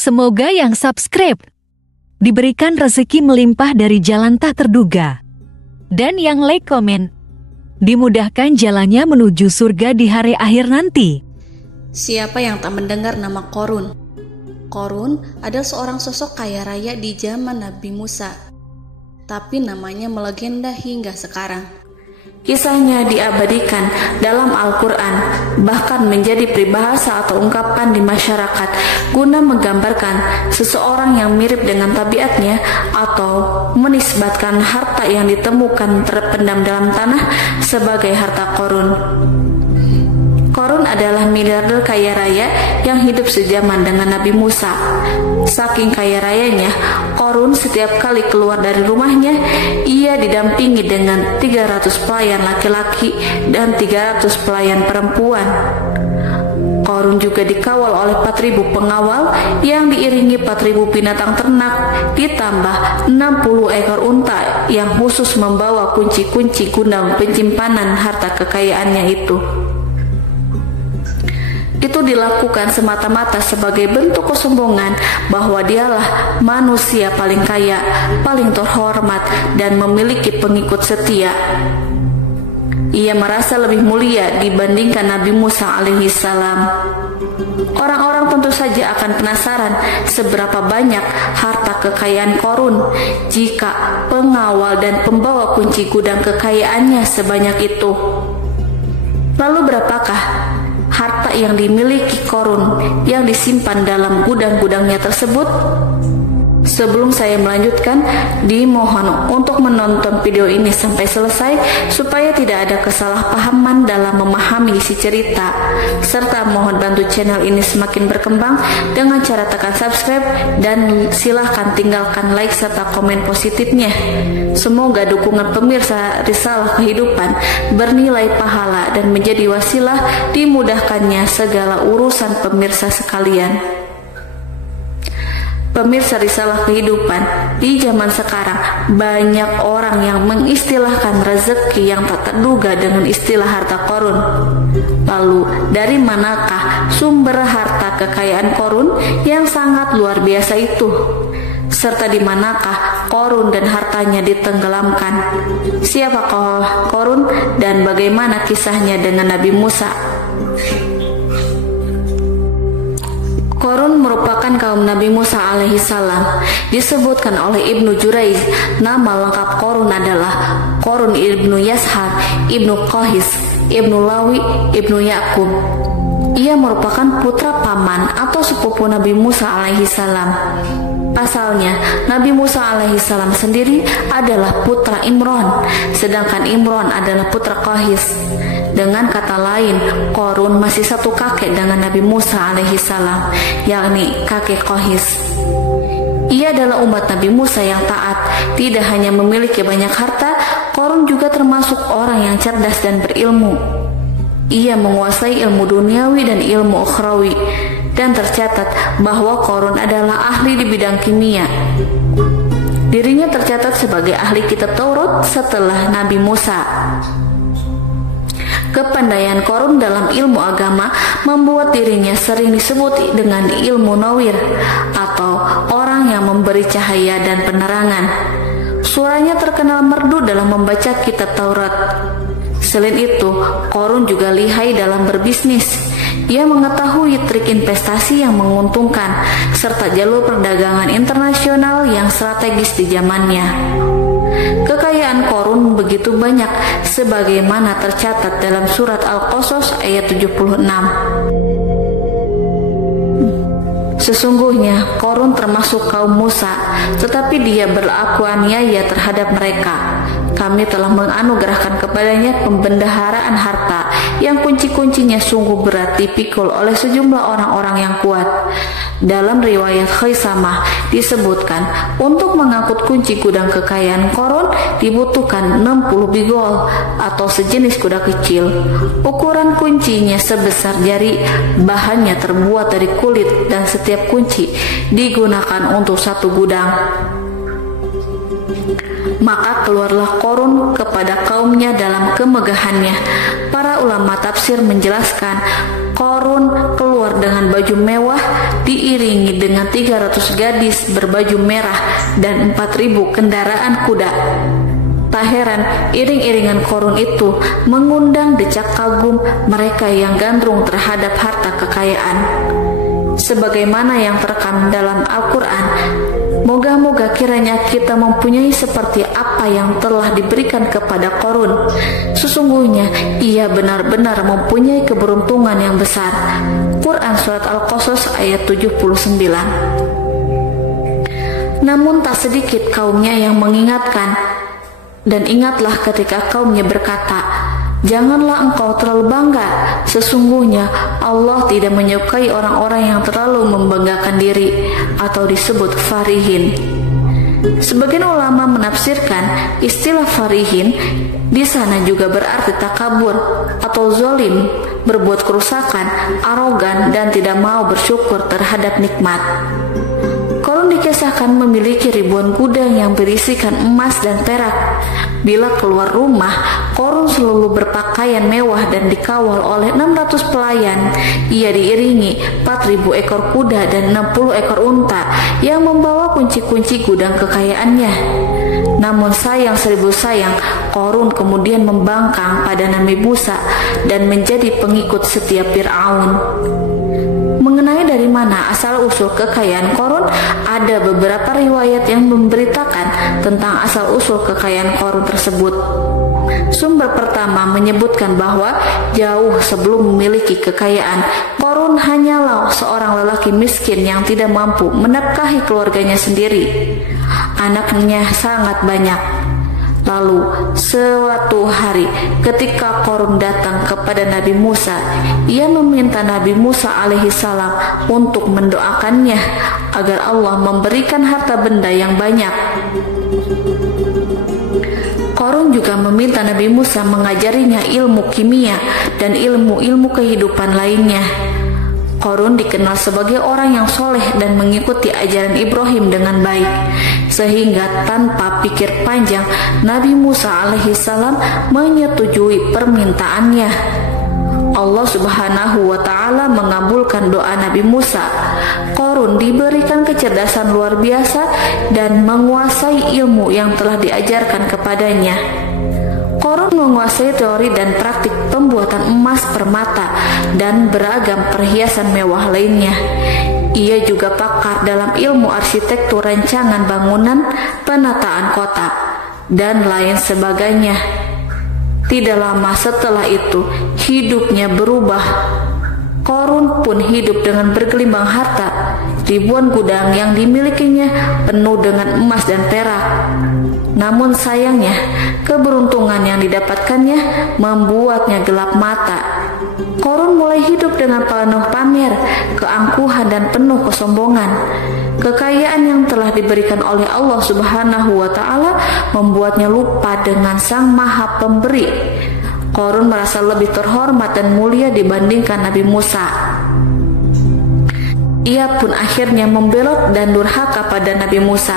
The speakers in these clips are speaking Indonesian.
Semoga yang subscribe diberikan rezeki melimpah dari jalan tak terduga. Dan yang like komen, dimudahkan jalannya menuju surga di hari akhir nanti. Siapa yang tak mendengar nama Qorun? Qorun adalah seorang sosok kaya raya di zaman Nabi Musa, tapi namanya melegenda hingga sekarang. Kisahnya diabadikan dalam Al-Quran, bahkan menjadi peribahasa atau ungkapan di masyarakat guna menggambarkan seseorang yang mirip dengan tabiatnya atau menisbatkan harta yang ditemukan terpendam dalam tanah sebagai harta Qorun. Qorun adalah miliarder kaya raya yang hidup sejaman dengan Nabi Musa. Saking kaya rayanya, Qorun setiap kali keluar dari rumahnya, ia didampingi dengan 300 pelayan laki-laki dan 300 pelayan perempuan. Qorun juga dikawal oleh 4.000 pengawal yang diiringi 4.000 binatang ternak, ditambah 60 ekor unta yang khusus membawa kunci-kunci guna penyimpanan harta kekayaannya itu. Itu dilakukan semata-mata sebagai bentuk kesombongan bahwa dialah manusia paling kaya, paling terhormat, dan memiliki pengikut setia. Ia merasa lebih mulia dibandingkan Nabi Musa alaihissalam. Orang-orang tentu saja akan penasaran seberapa banyak harta kekayaan Qorun jika pengawal dan pembawa kunci gudang kekayaannya sebanyak itu. Lalu berapakah harta yang dimiliki Qorun yang disimpan dalam gudang-gudangnya tersebut? Sebelum saya melanjutkan, dimohon untuk menonton video ini sampai selesai supaya tidak ada kesalahpahaman dalam memahami isi cerita, serta mohon bantu channel ini semakin berkembang dengan cara tekan subscribe dan silahkan tinggalkan like serta komen positifnya. Semoga dukungan pemirsa Risalah Kehidupan bernilai pahala dan menjadi wasilah dimudahkannya segala urusan pemirsa sekalian. Pemirsa Risalah Kehidupan, di zaman sekarang banyak orang yang mengistilahkan rezeki yang tak terduga dengan istilah harta Qorun. Lalu dari manakah sumber harta kekayaan Qorun yang sangat luar biasa itu? Serta di manakah Qorun dan hartanya ditenggelamkan? Siapakah Qorun dan bagaimana kisahnya dengan Nabi Musa? Qorun merupakan kaum Nabi Musa alaihissalam. Disebutkan oleh Ibnu Jurayj, nama lengkap Qorun adalah Qorun ibnu Yashar, ibnu Qahis, ibnu Lawi, ibnu Yakub. Ia merupakan putra paman atau sepupu Nabi Musa alaihissalam. Pasalnya, Nabi Musa alaihissalam sendiri adalah putra Imron, sedangkan Imron adalah putra Qahis. Dengan kata lain, Qorun masih satu kakek dengan Nabi Musa alaihissalam, yakni kakek Qahis. Ia adalah umat Nabi Musa yang taat. Tidak hanya memiliki banyak harta, Qorun juga termasuk orang yang cerdas dan berilmu. Ia menguasai ilmu duniawi dan ilmu ukhrawi, dan tercatat bahwa Qorun adalah ahli di bidang kimia. Dirinya tercatat sebagai ahli kitab Taurat setelah Nabi Musa. Kepandaian Qorun dalam ilmu agama membuat dirinya sering disebut dengan ilmu nawir atau orang yang memberi cahaya dan penerangan. Suaranya terkenal merdu dalam membaca kitab Taurat. Selain itu, Qorun juga lihai dalam berbisnis. Ia mengetahui trik investasi yang menguntungkan serta jalur perdagangan internasional yang strategis di zamannya. Kekayaan Qorun begitu banyak sebagaimana tercatat dalam surat Al-Qasas ayat 76. Sesungguhnya Qorun termasuk kaum Musa, tetapi dia berlaku aniaya terhadap mereka. Kami telah menganugerahkan kepadanya pembendaharaan harta yang kunci-kuncinya sungguh berat dipikul oleh sejumlah orang-orang yang kuat. Dalam riwayat Khaisamah disebutkan, untuk mengangkut kunci gudang kekayaan Qorun dibutuhkan 60 bigol atau sejenis kuda kecil. Ukuran kuncinya sebesar jari, bahannya terbuat dari kulit dan setiap kunci digunakan untuk satu gudang. Maka keluarlah Qorun kepada kaumnya dalam kemegahannya. Para ulama tafsir menjelaskan, Korun keluar dengan baju mewah diiringi dengan 300 gadis berbaju merah dan 4.000 kendaraan kuda. Tak heran iring-iringan Korun itu mengundang decak kagum mereka yang gandrung terhadap harta kekayaan. Sebagaimana yang terekam dalam Al-Quran, moga-moga kiranya kita mempunyai seperti apa yang telah diberikan kepada Korun. Sesungguhnya ia benar-benar mempunyai keberuntungan yang besar. Quran Surat Al-Qasas ayat 79. Namun tak sedikit kaumnya yang mengingatkan, dan ingatlah ketika kaumnya berkata, janganlah engkau terlalu bangga. Sesungguhnya Allah tidak menyukai orang-orang yang terlalu membanggakan diri atau disebut farihin. Sebagian ulama menafsirkan istilah farihin di sana juga berarti takabur atau zolim, berbuat kerusakan, arogan, dan tidak mau bersyukur terhadap nikmat. Korun dikisahkan memiliki ribuan gudang yang berisikan emas dan perak. Bila keluar rumah, Korun selalu berpakaian mewah dan dikawal oleh 600 pelayan. Ia diiringi 4.000 ekor kuda dan 60 ekor unta yang membawa kunci-kunci gudang kekayaannya. Namun sayang seribu sayang, Korun kemudian membangkang pada Nabi Musa dan menjadi pengikut setia Fir'aun. Mengenai dari mana asal-usul kekayaan Korun, ada beberapa riwayat yang memberitakan tentang asal-usul kekayaan Korun tersebut. Sumber pertama menyebutkan bahwa jauh sebelum memiliki kekayaan, Korun hanyalah seorang lelaki miskin yang tidak mampu menafkahi keluarganya sendiri. Anaknya sangat banyak. Lalu suatu hari ketika Korun datang kepada Nabi Musa, ia meminta Nabi Musa alaihissalam untuk mendoakannya agar Allah memberikan harta benda yang banyak. Korun juga meminta Nabi Musa mengajarinya ilmu kimia dan ilmu-ilmu kehidupan lainnya. Korun dikenal sebagai orang yang soleh dan mengikuti ajaran Ibrahim dengan baik, sehingga tanpa pikir panjang Nabi Musa alaihissalam menyetujui permintaannya. Allah Subhanahu wa Ta'ala mengabulkan doa Nabi Musa. Korun diberikan kecerdasan luar biasa dan menguasai ilmu yang telah diajarkan kepadanya. Korun menguasai teori dan praktik pembuatan emas permata dan beragam perhiasan mewah lainnya. Ia juga pakar dalam ilmu arsitektur, rancangan bangunan, penataan kota, dan lain sebagainya. Tidak lama setelah itu, hidupnya berubah. Korun pun hidup dengan bergelimbang harta. Ribuan gudang yang dimilikinya penuh dengan emas dan perak. Namun sayangnya, keberuntungan yang didapatkannya membuatnya gelap mata. Korun mulai hidup dengan penuh pamer, keangkuhan, dan penuh kesombongan. Kekayaan yang telah diberikan oleh Allah Subhanahu wa Ta'ala membuatnya lupa dengan Sang Maha Pemberi. Korun merasa lebih terhormat dan mulia dibandingkan Nabi Musa. Ia pun akhirnya membelot dan durhaka pada Nabi Musa.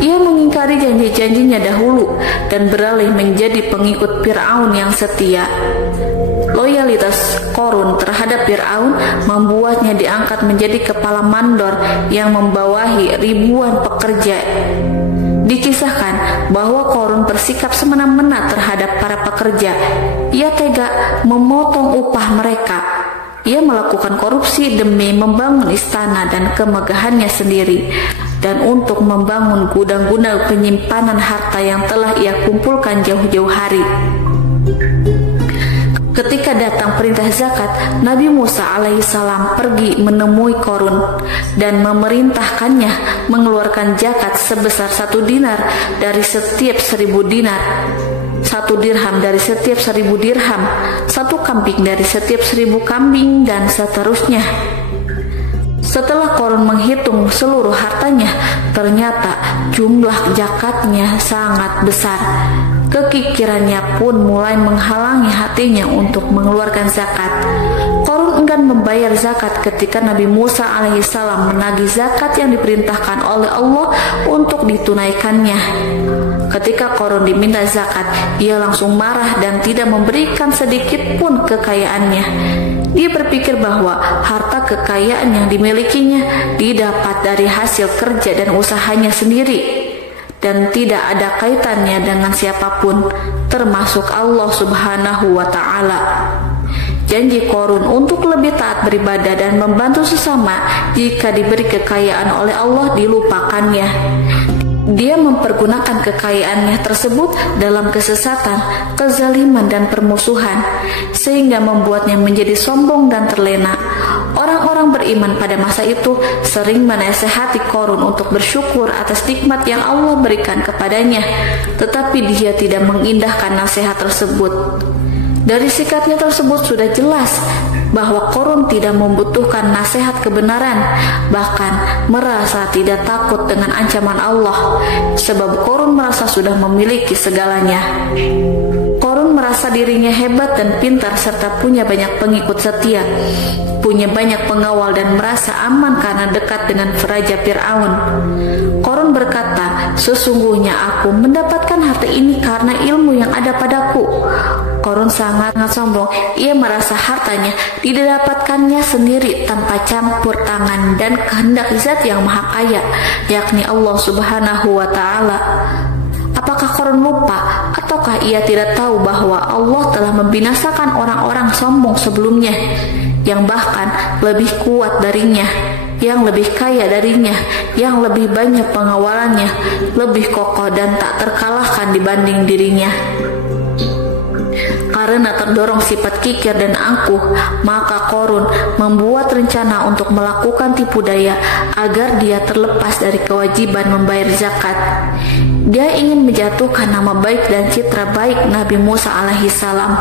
Ia mengingkari janji-janjinya dahulu dan beralih menjadi pengikut Fir'aun yang setia. Loyalitas Korun terhadap Fir'aun membuatnya diangkat menjadi kepala mandor yang membawahi ribuan pekerja. Dikisahkan bahwa Korun bersikap semena-mena terhadap para pekerja. Ia tega memotong upah mereka. Ia melakukan korupsi demi membangun istana dan kemegahannya sendiri, dan untuk membangun gudang-gudang penyimpanan harta yang telah ia kumpulkan jauh-jauh hari. Ketika datang perintah zakat, Nabi Musa alaihissalam pergi menemui Korun dan memerintahkannya mengeluarkan zakat sebesar 1 dinar dari setiap 1000 dinar, 1 dirham dari setiap 1000 dirham, 1 kambing dari setiap 1000 kambing, dan seterusnya. Setelah Korun menghitung seluruh hartanya, ternyata jumlah zakatnya sangat besar. Kekikirannya pun mulai menghalangi hatinya untuk mengeluarkan zakat. Qarun enggan membayar zakat ketika Nabi Musa alaihissalam menagih zakat yang diperintahkan oleh Allah untuk ditunaikannya. Ketika Qarun diminta zakat, ia langsung marah dan tidak memberikan sedikit pun kekayaannya. Dia berpikir bahwa harta kekayaan yang dimilikinya didapat dari hasil kerja dan usahanya sendiri, dan tidak ada kaitannya dengan siapapun, termasuk Allah Subhanahu wa Ta'ala. Janji Qarun untuk lebih taat beribadah dan membantu sesama jika diberi kekayaan oleh Allah dilupakannya. Dia mempergunakan kekayaannya tersebut dalam kesesatan, kezaliman, dan permusuhan, sehingga membuatnya menjadi sombong dan terlena. Orang-orang beriman pada masa itu sering menasehati Qarun untuk bersyukur atas nikmat yang Allah berikan kepadanya, tetapi dia tidak mengindahkan nasihat tersebut. Dari sikapnya tersebut sudah jelas bahwa Qarun tidak membutuhkan nasihat kebenaran, bahkan merasa tidak takut dengan ancaman Allah, sebab Qarun merasa sudah memiliki segalanya. Qarun merasa dirinya hebat dan pintar serta punya banyak pengikut setia, punya banyak pengawal dan merasa aman karena dekat dengan Raja Fir'aun. Qarun berkata, "Sesungguhnya aku mendapatkan harta ini karena ilmu yang ada padaku." Qarun sangat sombong. Ia merasa hartanya didapatkannya sendiri tanpa campur tangan dan kehendak Zat yang Maha Kaya, yakni Allah Subhanahu wa Ta'ala. Apakah Qarun lupa ataukah ia tidak tahu bahwa Allah telah membinasakan orang-orang sombong sebelumnya, yang bahkan lebih kuat darinya, yang lebih kaya darinya, yang lebih banyak pengawalannya, lebih kokoh dan tak terkalahkan dibanding dirinya? Karena terdorong sifat kikir dan angkuh, maka Qarun membuat rencana untuk melakukan tipu daya agar dia terlepas dari kewajiban membayar zakat. Dia ingin menjatuhkan nama baik dan citra baik Nabi Musa alaihissalam.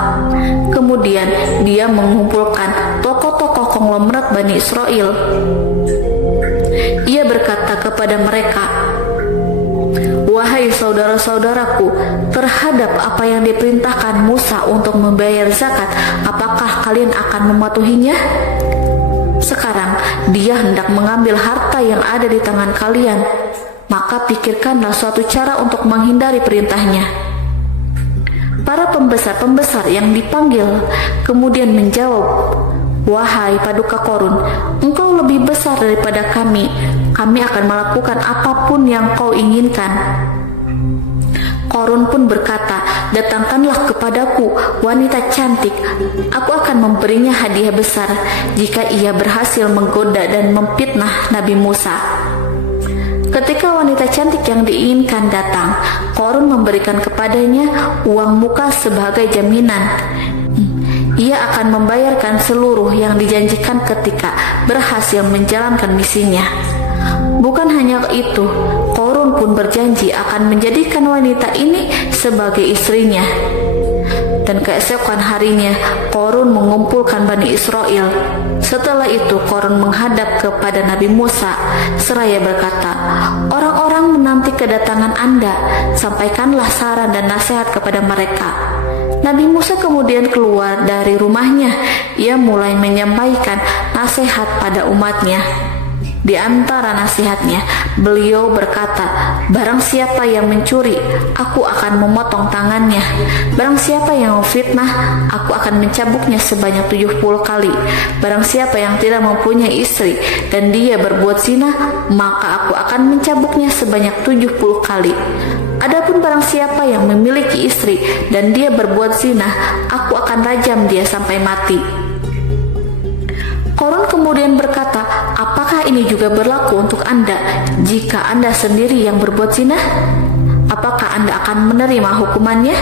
Kemudian dia mengumpulkan tokoh-tokoh konglomerat Bani Israel. Ia berkata kepada mereka, "Wahai saudara-saudaraku, terhadap apa yang diperintahkan Musa untuk membayar zakat, apakah kalian akan mematuhinya? Sekarang dia hendak mengambil harta yang ada di tangan kalian, maka pikirkanlah suatu cara untuk menghindari perintahnya." Para pembesar-pembesar yang dipanggil kemudian menjawab, "Wahai paduka Qarun, engkau lebih besar daripada kami. Kami akan melakukan apapun yang kau inginkan." Qarun pun berkata, "Datangkanlah kepadaku wanita cantik. Aku akan memberinya hadiah besar jika ia berhasil menggoda dan memfitnah Nabi Musa." Ketika wanita cantik yang diinginkan datang, Qarun memberikan kepadanya uang muka sebagai jaminan. Ia akan membayarkan seluruh yang dijanjikan ketika berhasil menjalankan misinya. Bukan hanya itu, Qarun pun berjanji akan menjadikan wanita ini sebagai istrinya. Dan keesokan harinya, Qarun mengumpulkan Bani Israel. Setelah itu, Qarun menghadap kepada Nabi Musa seraya berkata, "Orang-orang menanti kedatangan Anda, sampaikanlah saran dan nasihat kepada mereka." Nabi Musa kemudian keluar dari rumahnya. Ia mulai menyampaikan nasihat pada umatnya. Di antara nasihatnya, beliau berkata, "Barang siapa yang mencuri, aku akan memotong tangannya. Barang siapa yang memfitnah, aku akan mencambuknya sebanyak 70 kali. Barang siapa yang tidak mempunyai istri dan dia berbuat zina, maka aku akan mencambuknya sebanyak 70 kali. Adapun barang siapa yang memiliki istri dan dia berbuat zina, aku akan rajam dia sampai mati." Qarun kemudian berkata, "Apakah ini juga berlaku untuk Anda jika Anda sendiri yang berbuat zina? Apakah Anda akan menerima hukumannya?"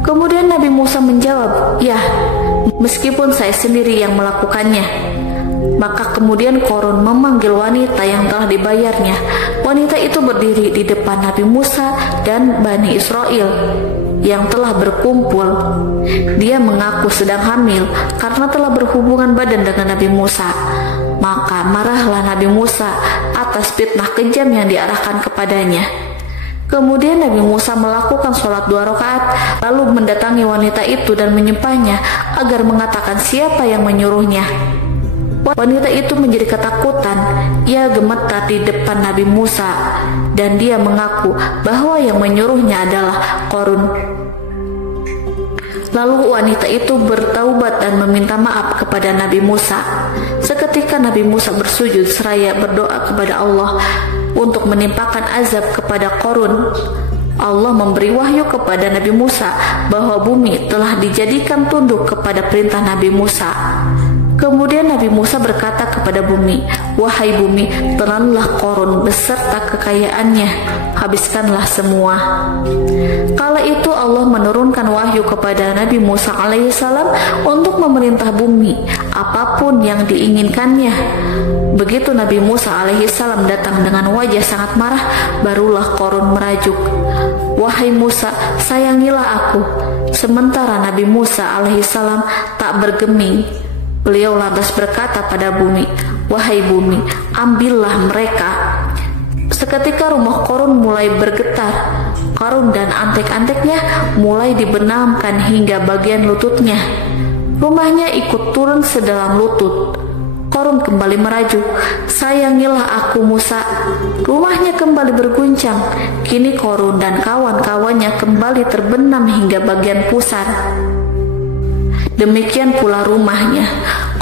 Kemudian Nabi Musa menjawab, "Ya, meskipun saya sendiri yang melakukannya." Maka kemudian Qarun memanggil wanita yang telah dibayarnya. Wanita itu berdiri di depan Nabi Musa dan Bani Israel yang telah berkumpul. Dia mengaku sedang hamil karena telah berhubungan badan dengan Nabi Musa. Maka marahlah Nabi Musa atas fitnah kejam yang diarahkan kepadanya. Kemudian Nabi Musa melakukan sholat 2 rakaat, lalu mendatangi wanita itu dan menyumpahnya agar mengatakan siapa yang menyuruhnya. Wanita itu menjadi ketakutan. Ia gemetar di depan Nabi Musa dan dia mengaku bahwa yang menyuruhnya adalah Qarun. Lalu wanita itu bertaubat dan meminta maaf kepada Nabi Musa. Seketika Nabi Musa bersujud seraya berdoa kepada Allah untuk menimpakan azab kepada Qarun. Allah memberi wahyu kepada Nabi Musa bahwa bumi telah dijadikan tunduk kepada perintah Nabi Musa. Kemudian Nabi Musa berkata kepada bumi, "Wahai bumi, telanlah Qarun beserta kekayaannya, habiskanlah semua." Kala itu Allah menurunkan wahyu kepada Nabi Musa alaihissalam untuk memerintah bumi apapun yang diinginkannya. Begitu Nabi Musa alaihissalam datang dengan wajah sangat marah, barulah Qarun merajuk, "Wahai Musa, sayangilah aku." Sementara Nabi Musa alaihissalam tak bergeming. Beliau lantas berkata pada bumi, "Wahai bumi, ambillah mereka." Seketika rumah Qarun mulai bergetar. Qarun dan antek-anteknya mulai dibenamkan hingga bagian lututnya. Rumahnya ikut turun sedalam lutut. Qarun kembali merajuk, "Sayangilah aku Musa." Rumahnya kembali berguncang. Kini Qarun dan kawan-kawannya kembali terbenam hingga bagian pusar. Demikian pula rumahnya.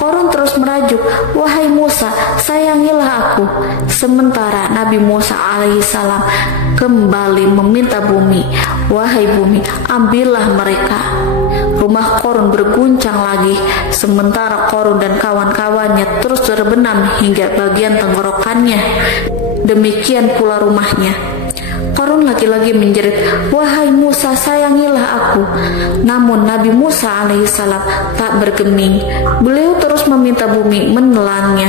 Qarun terus merajuk, "Wahai Musa, sayangilah aku." Sementara Nabi Musa alaihissalam kembali meminta bumi, "Wahai bumi, ambillah mereka." Rumah Qarun berguncang lagi, sementara Qarun dan kawan-kawannya terus terbenam hingga bagian tenggorokannya. Demikian pula rumahnya. Qarun lagi-lagi menjerit, "Wahai Musa, sayangilah aku." Namun Nabi Musa alaihissalam tak bergeming. Beliau terus meminta bumi menelannya,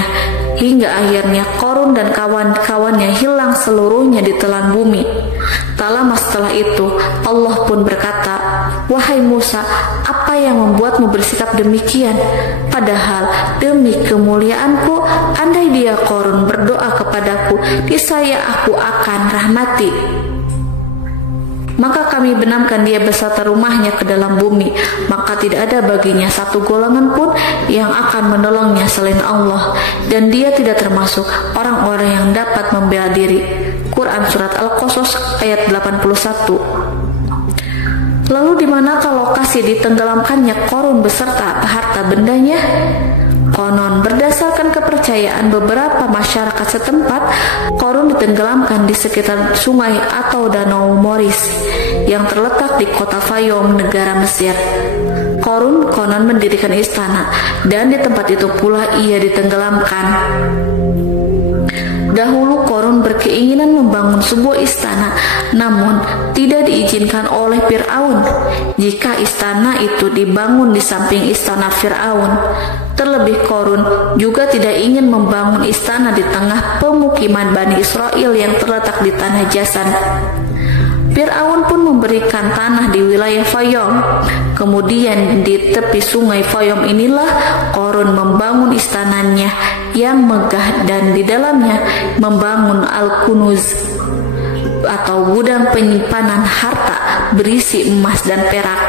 hingga akhirnya Qarun dan kawan-kawannya hilang seluruhnya di telan bumi. Tak lama setelah itu Allah pun berkata, "Wahai Musa, apa yang membuatmu bersikap demikian? Padahal demi kemuliaanku, andai dia Qarun berdoa kepadaku, niscaya aku akan rahmati. Maka kami benamkan dia beserta rumahnya ke dalam bumi, maka tidak ada baginya satu golongan pun yang akan menolongnya selain Allah, dan dia tidak termasuk orang-orang yang dapat membela diri." Quran Surat Al-Qasas ayat 81. Lalu di manakah lokasi ditenggelamkannya Qarun beserta harta bendanya? Konon berdasarkan kepercayaan beberapa masyarakat setempat, Qarun ditenggelamkan di sekitar sungai atau danau Moris yang terletak di kota Fayum, negara Mesir. Qarun konon mendirikan istana dan di tempat itu pula ia ditenggelamkan. Dahulu Qarun berkeinginan membangun sebuah istana, namun tidak diizinkan oleh Fir'aun jika istana itu dibangun di samping istana Fir'aun. Terlebih Qarun juga tidak ingin membangun istana di tengah pemukiman Bani Israel yang terletak di tanah Jasan. Fir'aun pun memberikan tanah di wilayah Fayum. Kemudian di tepi sungai Fayum inilah Qarun membangun istananya yang megah dan di dalamnya membangun Al-Kunuz atau gudang penyimpanan harta berisi emas dan perak.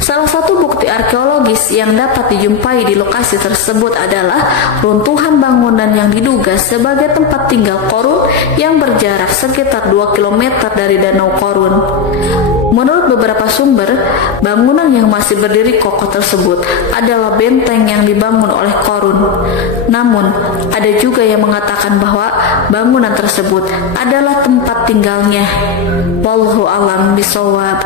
Salah satu bukti arkeologis yang dapat dijumpai di lokasi tersebut adalah runtuhan bangunan yang diduga sebagai tempat tinggal Qarun yang berjarak sekitar 2 km dari Danau Qarun. Menurut beberapa sumber, bangunan yang masih berdiri kokoh tersebut adalah benteng yang dibangun oleh Qarun. Namun, ada juga yang mengatakan bahwa bangunan tersebut adalah tempat tinggalnya. Wallahu a'lam bishawab.